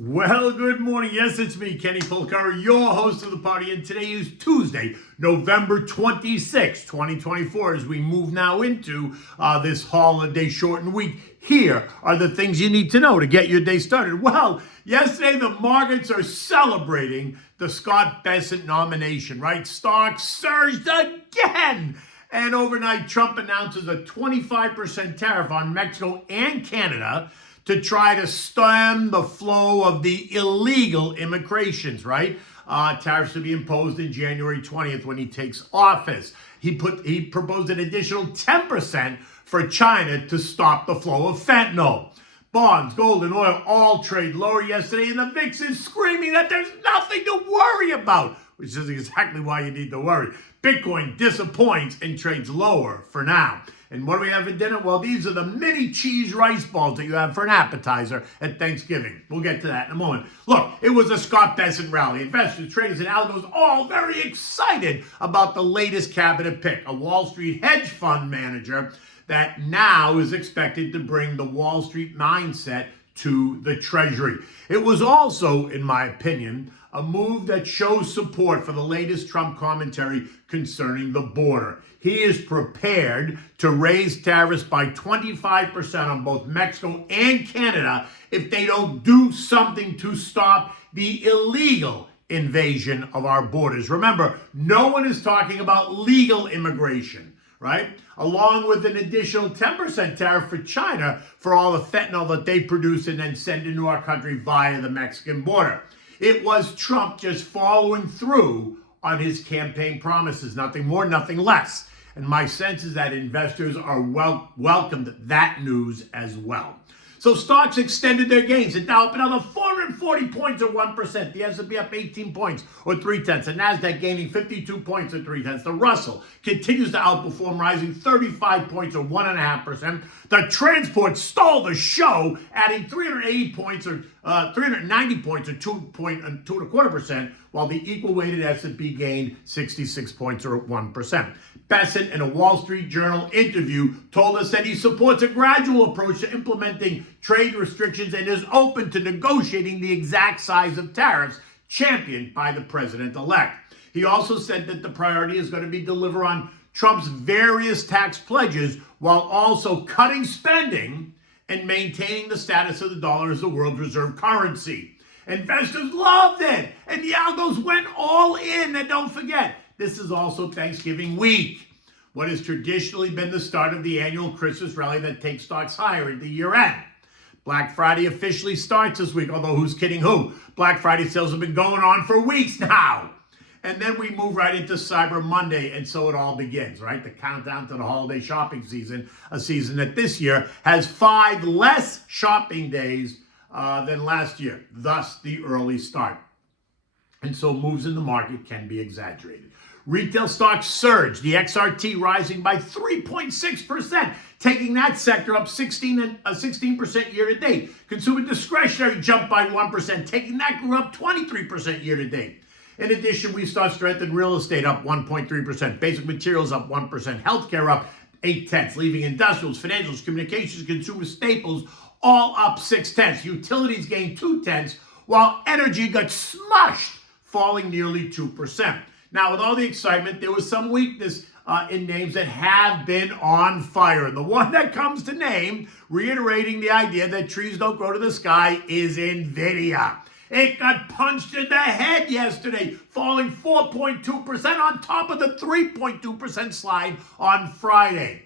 Well, good morning. Yes, it's me, Kenny Polcaro, your host of the party, and today is Tuesday, November 26, 2024. As we move now into this holiday shortened week, here are the things you need to know to get your day started. Well, yesterday the markets are celebrating the Scott Bessent nomination, right? Stocks surged again. And overnight, Trump announces a 25% tariff on Mexico and Canada to try to stem the flow of the illegal immigrations, right? Tariffs to be imposed in January 20th when he takes office. He proposed an additional 10% for China to stop the flow of fentanyl. Bonds, gold, and oil all trade lower yesterday, and the VIX is screaming that there's nothing to worry about, which is exactly why you need to worry. Bitcoin disappoints and trades lower for now. And what do we have for dinner? Well, these are the mini cheese rice balls that you have for an appetizer at Thanksgiving. We'll get to that in a moment. Look, it was a Scott Bessent rally. Investors, traders, and algos all very excited about the latest cabinet pick, a Wall Street hedge fund manager that now is expected to bring the Wall Street mindset to the Treasury. It was also, in my opinion, a move that shows support for the latest Trump commentary concerning the border. He is prepared to raise tariffs by 25% on both Mexico and Canada if they don't do something to stop the illegal invasion of our borders. Remember, no one is talking about legal immigration, right? Along with an additional 10% tariff for China for all the fentanyl that they produce and then send into our country via the Mexican border. It was Trump just following through on his campaign promises, nothing more, nothing less. And my sense is that investors are welcomed that news as well. So stocks extended their gains. The Dow up another 440 points or 1%. The S&P up 18 points or 0.3. The Nasdaq gaining 52 points or 0.3. The Russell continues to outperform, rising 35 points or 1.5%. The transport stole the show, adding 380 points or 390 points or 2.25%, while the equal weighted S&P gained 66 points or 1%. Bessent, in a Wall Street Journal interview, told us that he supports a gradual approach to implementing trade restrictions and is open to negotiating the exact size of tariffs championed by the president-elect. He also said that the priority is going to be deliver on Trump's various tax pledges while also cutting spending and maintaining the status of the dollar as the world's reserve currency. Investors loved it, and the algos went all in. And don't forget, this is also Thanksgiving week, what has traditionally been the start of the annual Christmas rally that takes stocks higher into year end. Black Friday officially starts this week, although who's kidding who? Black Friday sales have been going on for weeks now. And then we move right into Cyber Monday, and so it all begins, right? The countdown to the holiday shopping season, a season that this year has 5 less shopping days than last year, thus the early start. And so moves in the market can be exaggerated. Retail stocks surged, the XRT rising by 3.6%, taking that sector up 16% year to date. Consumer discretionary jumped by 1%, taking that grew up 23% year to date. In addition, we saw strength in real estate up 1.3%, basic materials up 1%, healthcare up 0.8, leaving industrials, financials, communications, consumer staples all up 0.6. Utilities gained 0.2, while energy got smushed, falling nearly 2%. Now, with all the excitement, there was some weakness in names that have been on fire. The one that comes to name, reiterating the idea that trees don't grow to the sky, is NVIDIA. It got punched in the head yesterday, falling 4.2% on top of the 3.2% slide on Friday.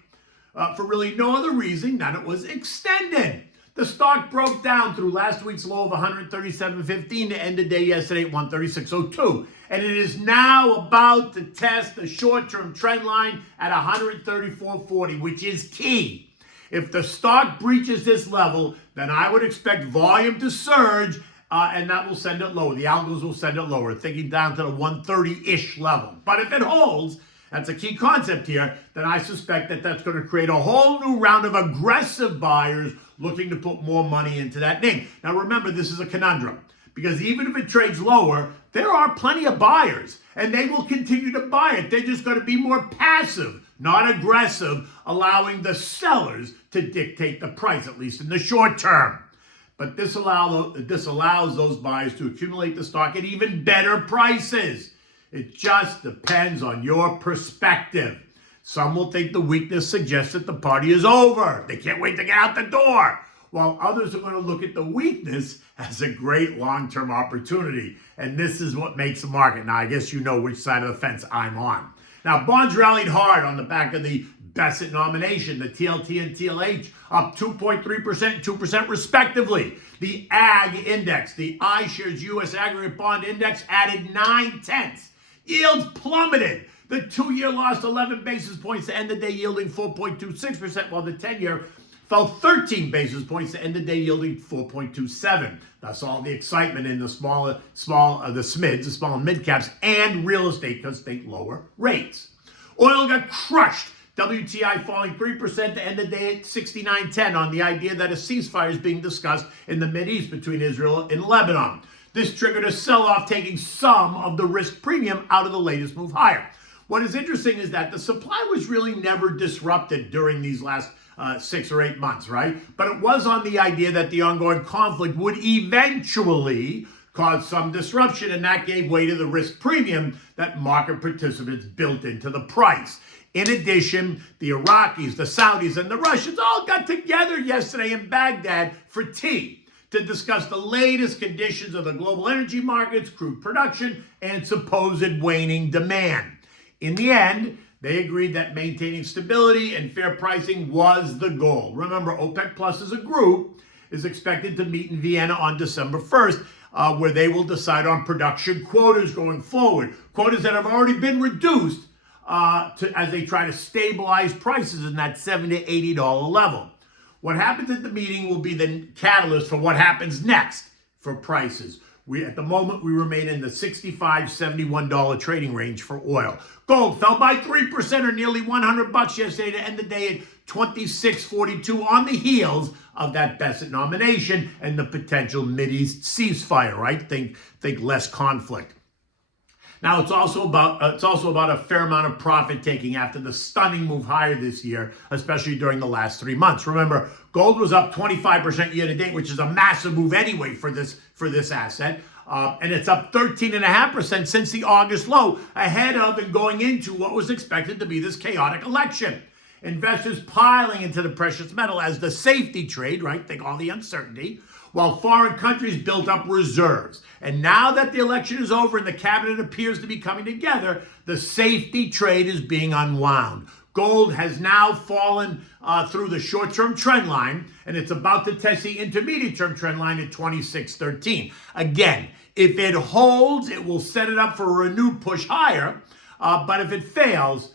For really no other reason than it was extended. The stock broke down through last week's low of 137.15 to end the day yesterday at 136.02. And it is now about to test the short-term trend line at 134.40, which is key. If the stock breaches this level, then I would expect volume to surge, and that will send it lower. The algos will send it lower, thinking down to the 130-ish level. But if it holds, that's a key concept here, then I suspect that that's going to create a whole new round of aggressive buyers looking to put more money into that name. Now remember, this is a conundrum, because even if it trades lower, there are plenty of buyers, and they will continue to buy it. They're just going to be more passive, not aggressive, allowing the sellers to dictate the price, at least in the short term. But this allows those buyers to accumulate the stock at even better prices. It just depends on your perspective. Some will think the weakness suggests that the party is over. They can't wait to get out the door. While others are going to look at the weakness as a great long-term opportunity. And this is what makes the market. Now, I guess you know which side of the fence I'm on. Now, bonds rallied hard on the back of the Bessent nomination. The TLT and TLH up 2.3% and 2% respectively. The AG index, the iShares U.S. Aggregate Bond Index, added 0.9. Yields plummeted. The 2-year lost 11 basis points to end the day, yielding 4.26%, while the 10-year fell 13 basis points to end the day, yielding 4.27. That's all the excitement in the small SMIDs, the small and mid caps, and real estate because they lower rates. Oil got crushed. WTI falling 3% to end the day at 69.10 on the idea that a ceasefire is being discussed in the Mideast between Israel and Lebanon. This triggered a sell-off, taking some of the risk premium out of the latest move higher. What is interesting is that the supply was really never disrupted during these last 6 or 8 months, right? But it was on the idea that the ongoing conflict would eventually cause some disruption, and that gave way to the risk premium that market participants built into the price. In addition, the Iraqis, the Saudis, and the Russians all got together yesterday in Baghdad for tea to discuss the latest conditions of the global energy markets, crude production, and supposed waning demand. In the end, they agreed that maintaining stability and fair pricing was the goal. Remember, OPEC Plus as a group is expected to meet in Vienna on December 1st, where they will decide on production quotas going forward. Quotas that have already been reduced as they try to stabilize prices in that $70 to $80 level. What happens at the meeting will be the catalyst for what happens next for prices. At the moment, we remain in the $65, $71 trading range for oil. Gold fell by 3% or nearly $100 yesterday to end the day at $26.42 on the heels of that Bessent nomination and the potential Mideast ceasefire, right? Think less conflict. Now, it's also about a fair amount of profit taking after the stunning move higher this year, especially during the last 3 months. Remember, gold was up 25% year to date, which is a massive move anyway for this asset. And it's up 13.5% since the August low, ahead of and going into what was expected to be this chaotic election. Investors piling into the precious metal as the safety trade, right? Think all the uncertainty, while foreign countries built up reserves. And now that the election is over and the cabinet appears to be coming together, the safety trade is being unwound. Gold has now fallen through the short-term trend line, and it's about to test the intermediate-term trend line at 26.13. Again, if it holds, it will set it up for a renewed push higher. But if it fails,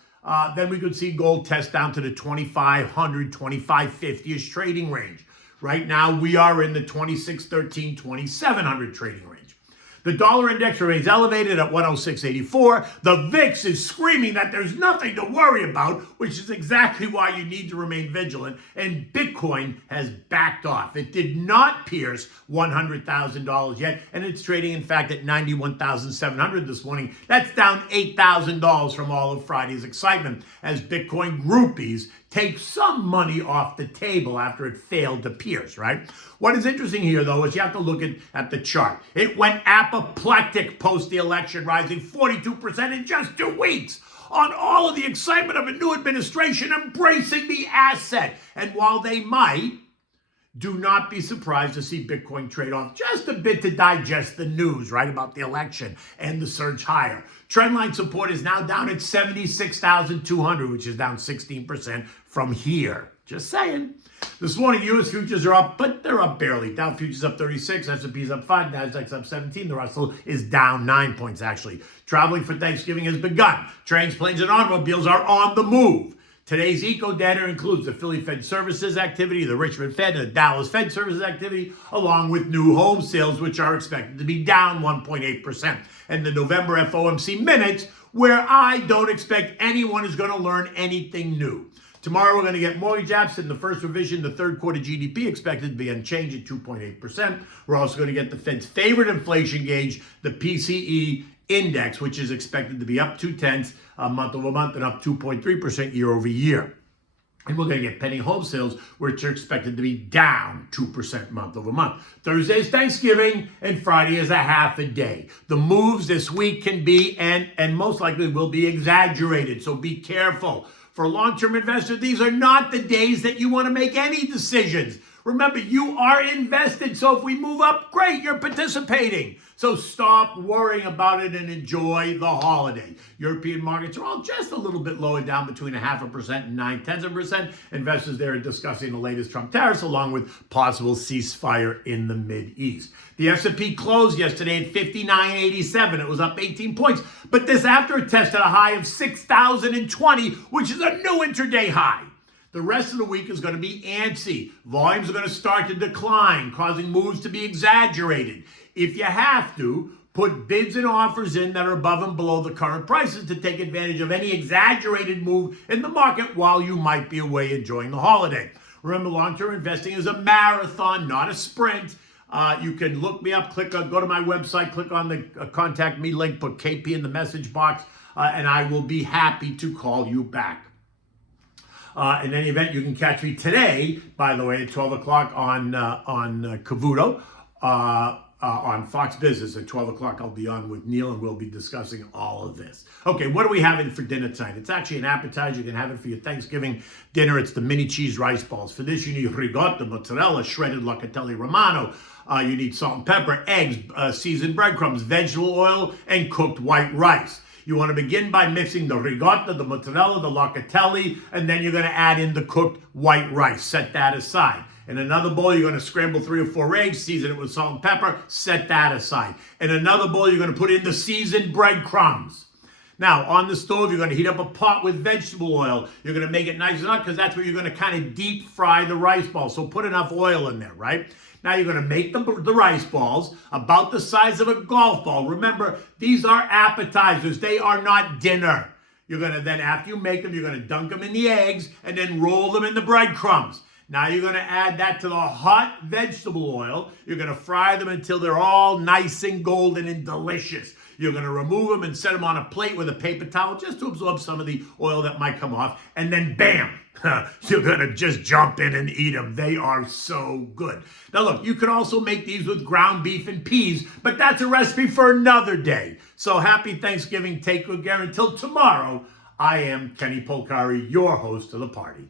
then we could see gold test down to the 2,500, 2,550-ish trading range. Right now, we are in the 2613, 2700 trading range. The dollar index remains elevated at 106.84. The VIX is screaming that there's nothing to worry about, which is exactly why you need to remain vigilant. And Bitcoin has backed off. It did not pierce $100,000 yet, and it's trading, in fact, at $91,700 this morning. That's down $8,000 from all of Friday's excitement as Bitcoin groupies take some money off the table after it failed to pierce, right? What is interesting here, though, is you have to look at the chart. It went apoplectic post the election, rising 42% in just 2 weeks on all of the excitement of a new administration embracing the asset. And while they might, do not be surprised to see Bitcoin trade off just a bit to digest the news, right, about the election and the surge higher. Trendline support is now down at 76,200, which is down 16% from here. Just saying. This morning, U.S. futures are up, but they're up barely. Dow futures up 36, S&P's up 5, Nasdaq's up 17. The Russell is down 9 points, actually. Traveling for Thanksgiving has begun. Trains, planes, and automobiles are on the move. Today's eco data includes the Philly Fed Services activity, the Richmond Fed, and the Dallas Fed Services activity, along with new home sales, which are expected to be down 1.8%. And the November FOMC minutes, where I don't expect anyone is going to learn anything new. Tomorrow, we're going to get mortgage apps in the first revision. The third quarter GDP expected to be unchanged at 2.8%. We're also going to get the Fed's favorite inflation gauge, the PCE index, which is expected to be up 0.2 month over month and up 2.3% year over year. And we're going to get pending home sales, which are expected to be down 2% month over month. Thursday is Thanksgiving, and Friday is a half a day. The moves this week can be, and most likely will be, exaggerated, so be careful. For long-term investors, these are not the days that you want to make any decisions. Remember, you are invested, so if we move up, great, you're participating. So stop worrying about it and enjoy the holiday. European markets are all just a little bit lower down, between 0.5% and 0.9%. Investors there are discussing the latest Trump tariffs along with possible ceasefire in the Mideast. The S&P closed yesterday at 59.87. It was up 18 points, but this after it tested a high of 6,020, which is a new intraday high. The rest of the week is going to be antsy. Volumes are going to start to decline, causing moves to be exaggerated. If you have to, put bids and offers in that are above and below the current prices to take advantage of any exaggerated move in the market while you might be away enjoying the holiday. Remember, long-term investing is a marathon, not a sprint. You can look me up, go to my website, click on the contact me link, put KP in the message box, and I will be happy to call you back. In any event, you can catch me today, by the way, at 12 o'clock on Cavuto, on Fox Business. At 12 o'clock, I'll be on with Neil, and we'll be discussing all of this. Okay, what are we having for dinner tonight? It's actually an appetizer. You can have it for your Thanksgiving dinner. It's the mini cheese rice balls. For this, you need ricotta, mozzarella, shredded locatelli romano. You need salt and pepper, eggs, seasoned breadcrumbs, vegetable oil, and cooked white rice. You want to begin by mixing the ricotta, the mozzarella, the locatelli, and then you're going to add in the cooked white rice. Set that aside. In another bowl, you're going to scramble 3 or 4 eggs, season it with salt and pepper, set that aside. In another bowl, you're going to put in the seasoned breadcrumbs. Now, on the stove, you're going to heat up a pot with vegetable oil. You're going to make it nice enough because that's where you're going to kind of deep fry the rice balls. So put enough oil in there, right? Now you're going to make the rice balls about the size of a golf ball. Remember, these are appetizers. They are not dinner. You're going to then, after you make them, you're going to dunk them in the eggs and then roll them in the breadcrumbs. Now you're going to add that to the hot vegetable oil. You're going to fry them until they're all nice and golden and delicious. You're going to remove them and set them on a plate with a paper towel just to absorb some of the oil that might come off. And then bam, you're going to just jump in and eat them. They are so good. Now look, you can also make these with ground beef and peas, but that's a recipe for another day. So happy Thanksgiving. Take good care. Until tomorrow, I am Kenny Polcari, your host of the party.